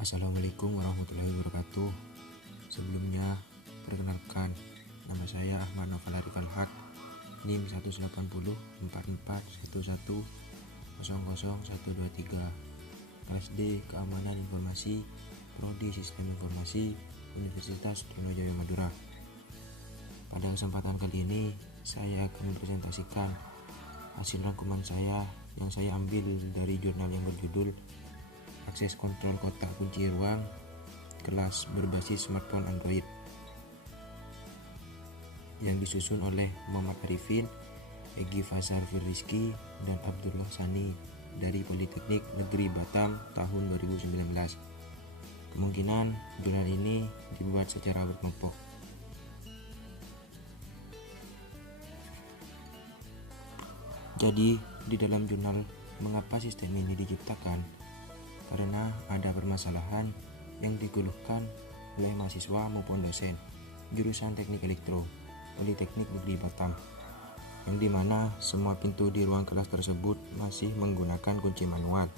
Assalamualaikum warahmatullahi wabarakatuh. Sebelumnya, perkenalkan, nama saya Ahmad Novel Arif Al-Haq, NIM 1804411000123, kelas D Keamanan Informasi, Prodi Sistem Informasi, Universitas Trunojoyo Madura. Pada kesempatan kali ini, saya akan mempresentasikan hasil rangkuman saya yang saya ambil dari jurnal yang berjudul Akses Kontrol Kotak Kunci Ruang Kelas Berbasis Smartphone Android, yang disusun oleh Muhammad Arifin, Egy Faisal Firrizky, dan Abdullah Sani dari Politeknik Negeri Batam tahun 2019. Kemungkinan jurnal ini dibuat secara berkelompok. Jadi, di dalam jurnal mengapa sistem ini diciptakan? Karena ada permasalahan yang dikeluhkan oleh mahasiswa maupun dosen jurusan Teknik Elektro Politeknik Negeri Batam, yang dimana semua pintu di ruang kelas tersebut masih menggunakan kunci manual,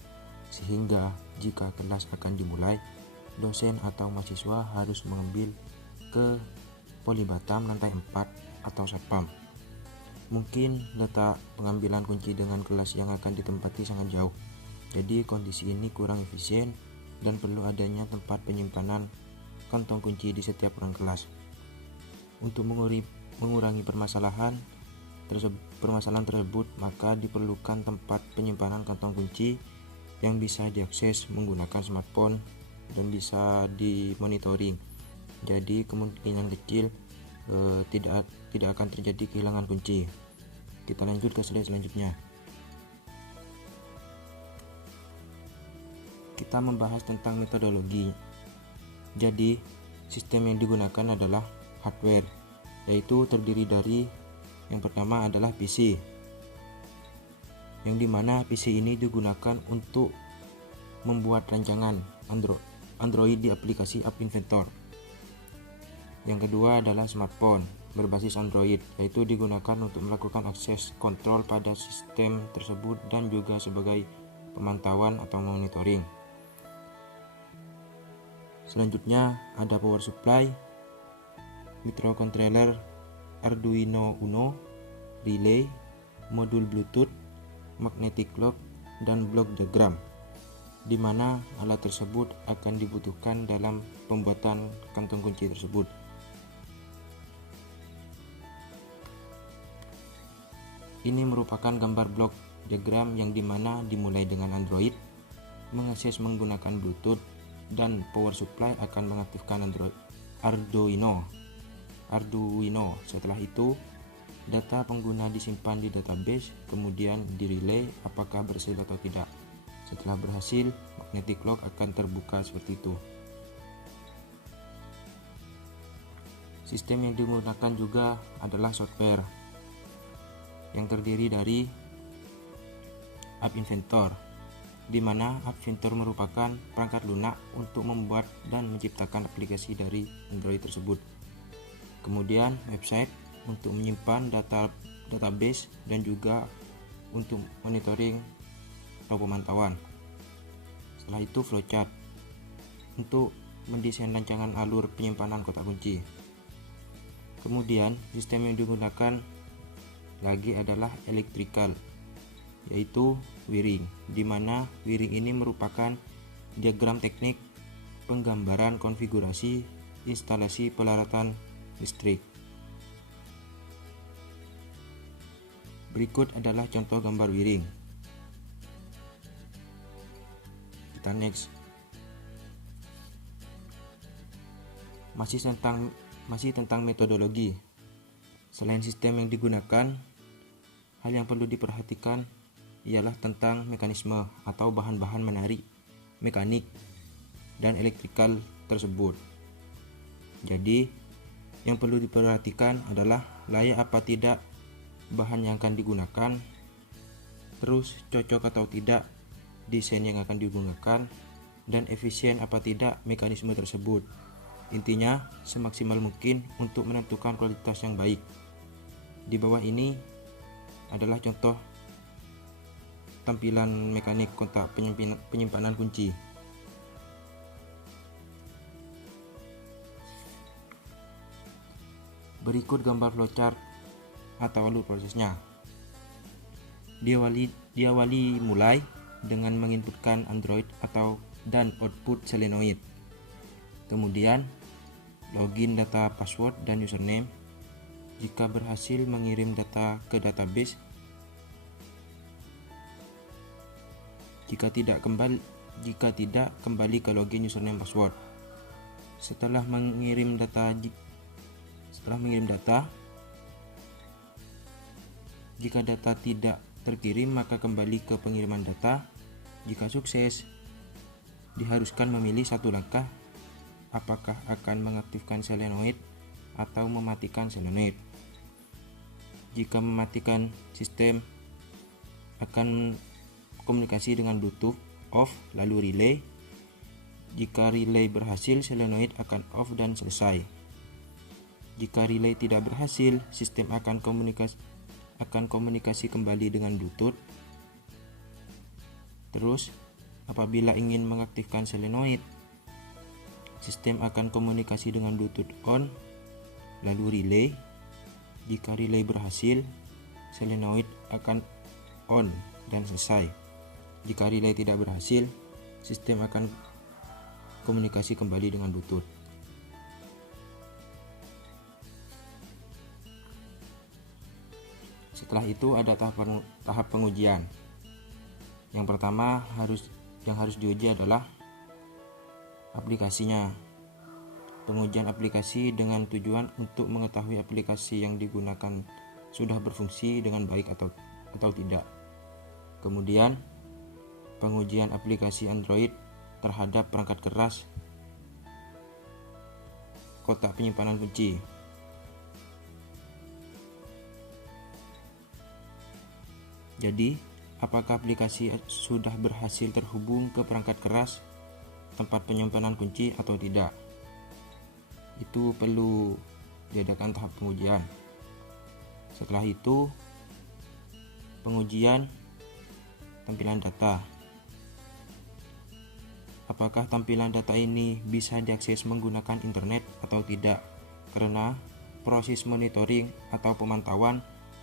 sehingga jika kelas akan dimulai, dosen atau mahasiswa harus mengambil ke Poli Batam lantai 4 atau Satpam. Mungkin letak pengambilan kunci dengan kelas yang akan ditempati sangat jauh. Jadi kondisi ini kurang efisien dan perlu adanya tempat penyimpanan kantong kunci di setiap ruang kelas. Untuk mengurangi permasalahan tersebut, maka diperlukan tempat penyimpanan kantong kunci yang bisa diakses menggunakan smartphone dan bisa dimonitoring. Jadi kemungkinan kecil tidak akan terjadi kehilangan kunci. Kita lanjut ke slide selanjutnya. Kita membahas tentang metodologi. Jadi, sistem yang digunakan adalah hardware, yaitu terdiri dari yang pertama adalah PC, yang dimana PC ini digunakan untuk membuat rancangan Android di aplikasi App Inventor. Yang kedua adalah smartphone berbasis Android, yaitu digunakan untuk melakukan akses kontrol pada sistem tersebut dan juga sebagai pemantauan atau monitoring. Selanjutnya ada power supply, microcontroller, Arduino Uno, relay, modul Bluetooth, magnetic clock, dan block diagram, di mana alat tersebut akan dibutuhkan dalam pembuatan kantong kunci tersebut. Ini merupakan gambar blok diagram yang dimana dimulai dengan Android, mengakses menggunakan Bluetooth, dan power supply akan mengaktifkan Arduino. Setelah itu, data pengguna disimpan di database, kemudian di relay apakah berhasil atau tidak. Setelah berhasil, magnetic clock akan terbuka seperti itu. Sistem yang digunakan juga adalah software, yang terdiri dari App Inventor, di mana App Inventor merupakan perangkat lunak untuk membuat dan menciptakan aplikasi dari Android tersebut. Kemudian website untuk menyimpan database dan juga untuk monitoring atau pemantauan. Setelah itu flowchart untuk mendesain rancangan alur penyimpanan kotak kunci. Kemudian sistem yang digunakan lagi adalah electrical, yaitu wiring, di mana wiring ini merupakan diagram teknik penggambaran konfigurasi instalasi pelaratan listrik. Berikut adalah contoh gambar wiring. Kita next. Masih tentang metodologi. Selain sistem yang digunakan, hal yang perlu diperhatikan ialah tentang mekanisme atau bahan-bahan menarik mekanik dan elektrikal tersebut. Jadi, yang perlu diperhatikan adalah layak apa tidak bahan yang akan digunakan, terus cocok atau tidak desain yang akan digunakan, dan efisien apa tidak mekanisme tersebut. Intinya, semaksimal mungkin untuk menentukan kualitas yang baik. Di bawah ini adalah contoh tampilan mekanik kotak penyimpanan kunci. Berikut gambar flowchart atau alur prosesnya. Diawali mulai dengan menginputkan Android dan output Selenoid. Kemudian login data password dan username. Jika berhasil mengirim data ke database, jika tidak kembali ke login username password. Setelah mengirim data, jika data tidak terkirim maka kembali ke pengiriman data. Jika sukses, diharuskan memilih satu langkah, apakah akan mengaktifkan Selenoid atau mematikan Selenoid. Jika mematikan, sistem akan komunikasi dengan Bluetooth off lalu relay. Jika relay berhasil, Selenoid akan off dan selesai. Jika relay tidak berhasil, sistem akan komunikasi kembali dengan Bluetooth. Terus, apabila ingin mengaktifkan Selenoid, sistem akan komunikasi dengan Bluetooth on, lalu relay. Jika relay berhasil, Selenoid akan on dan selesai. Jika relay tidak berhasil, sistem akan komunikasi kembali dengan Bluetooth. Setelah itu ada tahap pengujian. Yang pertama yang harus diuji adalah aplikasinya. Pengujian aplikasi dengan tujuan untuk mengetahui aplikasi yang digunakan sudah berfungsi dengan baik atau tidak. Kemudian pengujian aplikasi Android terhadap perangkat keras kotak penyimpanan kunci. Jadi, apakah aplikasi sudah berhasil terhubung ke perangkat keras tempat penyimpanan kunci atau tidak? Itu perlu diadakan tahap pengujian. Setelah itu, pengujian tampilan data. Apakah tampilan data ini bisa diakses menggunakan internet atau tidak? Karena proses monitoring atau pemantauan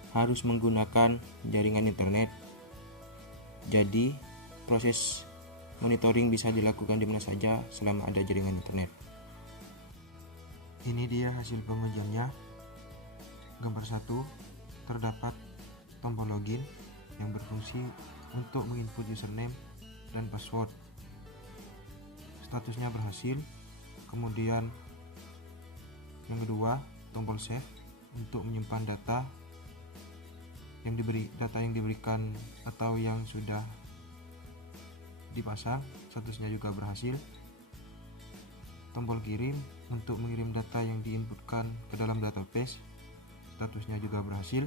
harus menggunakan jaringan internet. Jadi, proses monitoring bisa dilakukan di mana saja selama ada jaringan internet. Ini dia hasil pengujiannya. Gambar 1, terdapat tombol login yang berfungsi untuk menginput username dan password. Statusnya berhasil. Kemudian yang kedua, tombol save untuk menyimpan data yang diberikan atau yang sudah dipasang, statusnya juga berhasil. Tombol kirim untuk mengirim data yang diinputkan ke dalam database, statusnya juga berhasil.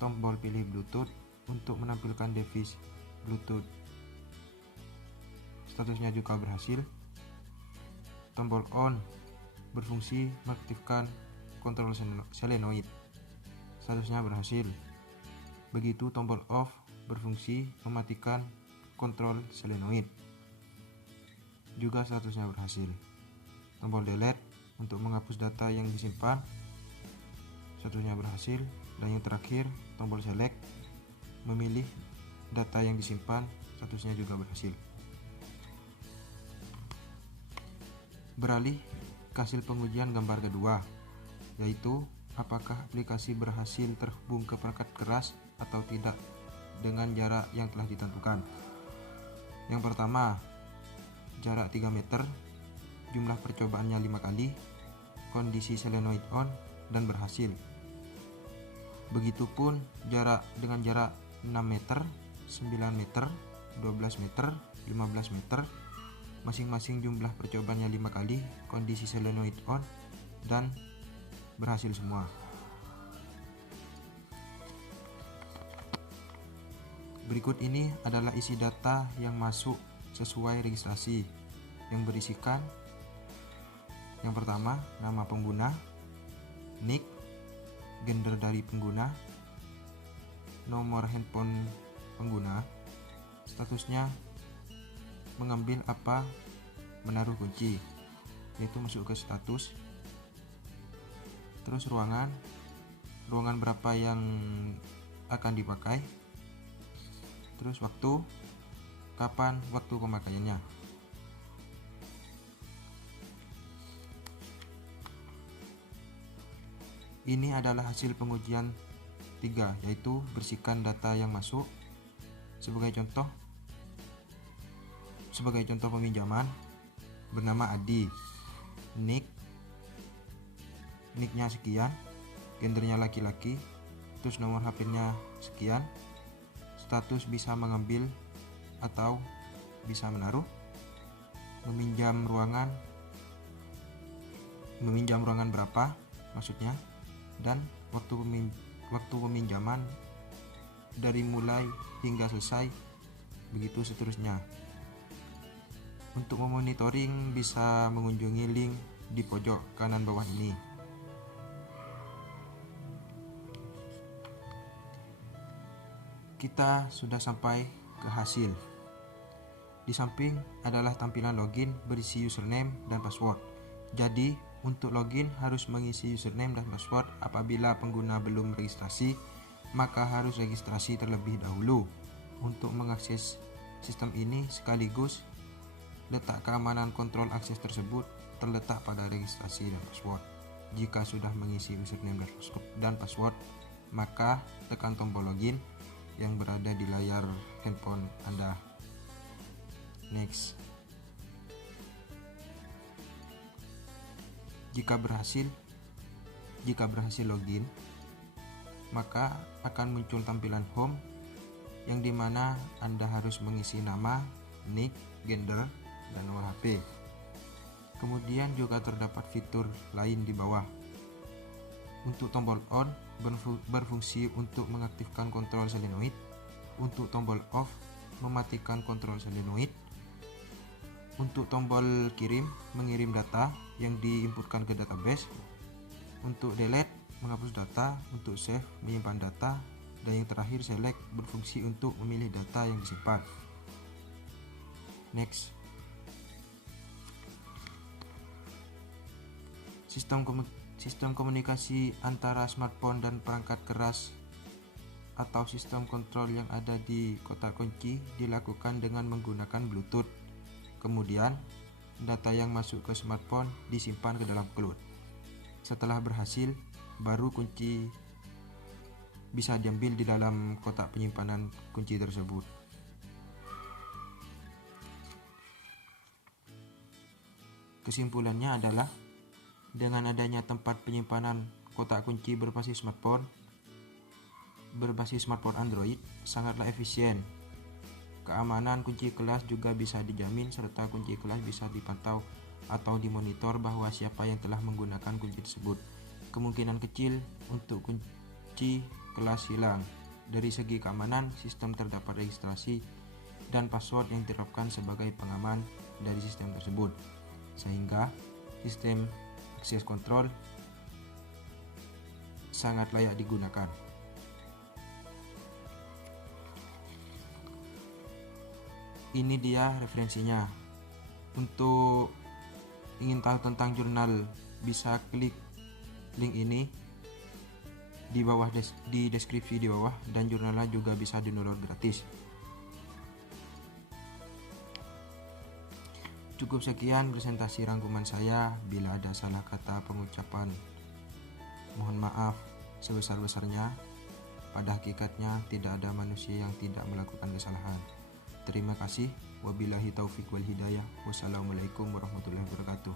Tombol pilih Bluetooth untuk menampilkan device Bluetooth, statusnya juga berhasil. Tombol on berfungsi mengaktifkan kontrol Selenoid, statusnya berhasil. Begitu tombol off berfungsi mematikan kontrol Selenoid, juga statusnya berhasil. Tombol delete untuk menghapus data yang disimpan, statusnya berhasil. Dan yang terakhir, tombol select memilih data yang disimpan, statusnya juga berhasil. Beralih ke hasil pengujian gambar kedua, yaitu apakah aplikasi berhasil terhubung ke perangkat keras atau tidak dengan jarak yang telah ditentukan. Yang pertama, jarak 3 meter, jumlah percobaannya 5 kali, kondisi Selenoid on dan berhasil. Begitupun dengan jarak 6 meter, 9 meter, 12 meter, 15 meter, masing-masing jumlah percobaannya 5 kali, kondisi Selenoid on dan berhasil semua. Berikut ini adalah isi data yang masuk sesuai registrasi yang berisikan: yang pertama, nama pengguna, nick, gender dari pengguna, nomor handphone pengguna, statusnya mengambil apa, menaruh kunci, yaitu masuk ke status. terus ruangan berapa yang akan dipakai, terus kapan waktu pemakaiannya. Ini adalah hasil pengujian 3, yaitu bersihkan data yang masuk. Sebagai contoh peminjaman, bernama Adi, nicknya sekian, gendernya laki-laki, terus nomor HP-nya sekian, status bisa mengambil atau bisa menaruh, meminjam ruangan berapa maksudnya, dan waktu peminjaman dari mulai hingga selesai, begitu seterusnya. Untuk memonitoring bisa mengunjungi link di pojok kanan bawah ini. Kita sudah sampai ke hasil. Di samping adalah tampilan login berisi username dan password. Jadi, untuk login harus mengisi username dan password. Apabila pengguna belum registrasi, maka harus registrasi terlebih dahulu. Untuk mengakses sistem ini sekaligus, letak keamanan kontrol akses tersebut terletak pada registrasi dan password. Jika sudah mengisi username dan password, maka tekan tombol login yang berada di layar handphone Anda. Next. Jika berhasil login, maka akan muncul tampilan home yang dimana Anda harus mengisi nama, nick, gender, dan nomor HP. Kemudian juga terdapat fitur lain di bawah. Untuk tombol on berfungsi untuk mengaktifkan kontrol solenoid. Untuk tombol off mematikan kontrol solenoid. Untuk tombol kirim mengirim data yang diinputkan ke database. Untuk delete menghapus data. Untuk save menyimpan data. Dan yang terakhir select berfungsi untuk memilih data yang disimpan. Next. Sistem komunikasi antara smartphone dan perangkat keras atau sistem kontrol yang ada di kotak kunci dilakukan dengan menggunakan Bluetooth. Kemudian, data yang masuk ke smartphone disimpan ke dalam cloud. Setelah berhasil, baru kunci bisa diambil di dalam kotak penyimpanan kunci tersebut. Kesimpulannya adalah, dengan adanya tempat penyimpanan kotak kunci berbasis smartphone Android sangatlah efisien. Keamanan kunci kelas juga bisa dijamin serta kunci kelas bisa dipantau atau dimonitor bahwa siapa yang telah menggunakan kunci tersebut. Kemungkinan kecil untuk kunci kelas hilang. Dari segi keamanan, sistem terdapat registrasi dan password yang diterapkan sebagai pengaman dari sistem tersebut, sehingga sistem akses kontrol sangat layak digunakan. Ini dia referensinya. Untuk ingin tahu tentang jurnal, bisa klik link ini di bawah di deskripsi di bawah, dan jurnalnya juga bisa di-download gratis. Cukup sekian presentasi rangkuman saya. Bila ada salah kata pengucapan, mohon maaf sebesar-besarnya. Pada hakikatnya tidak ada manusia yang tidak melakukan kesalahan. Terima kasih. Wabillahi taufik wal hidayah. Wassalamualaikum warahmatullahi wabarakatuh.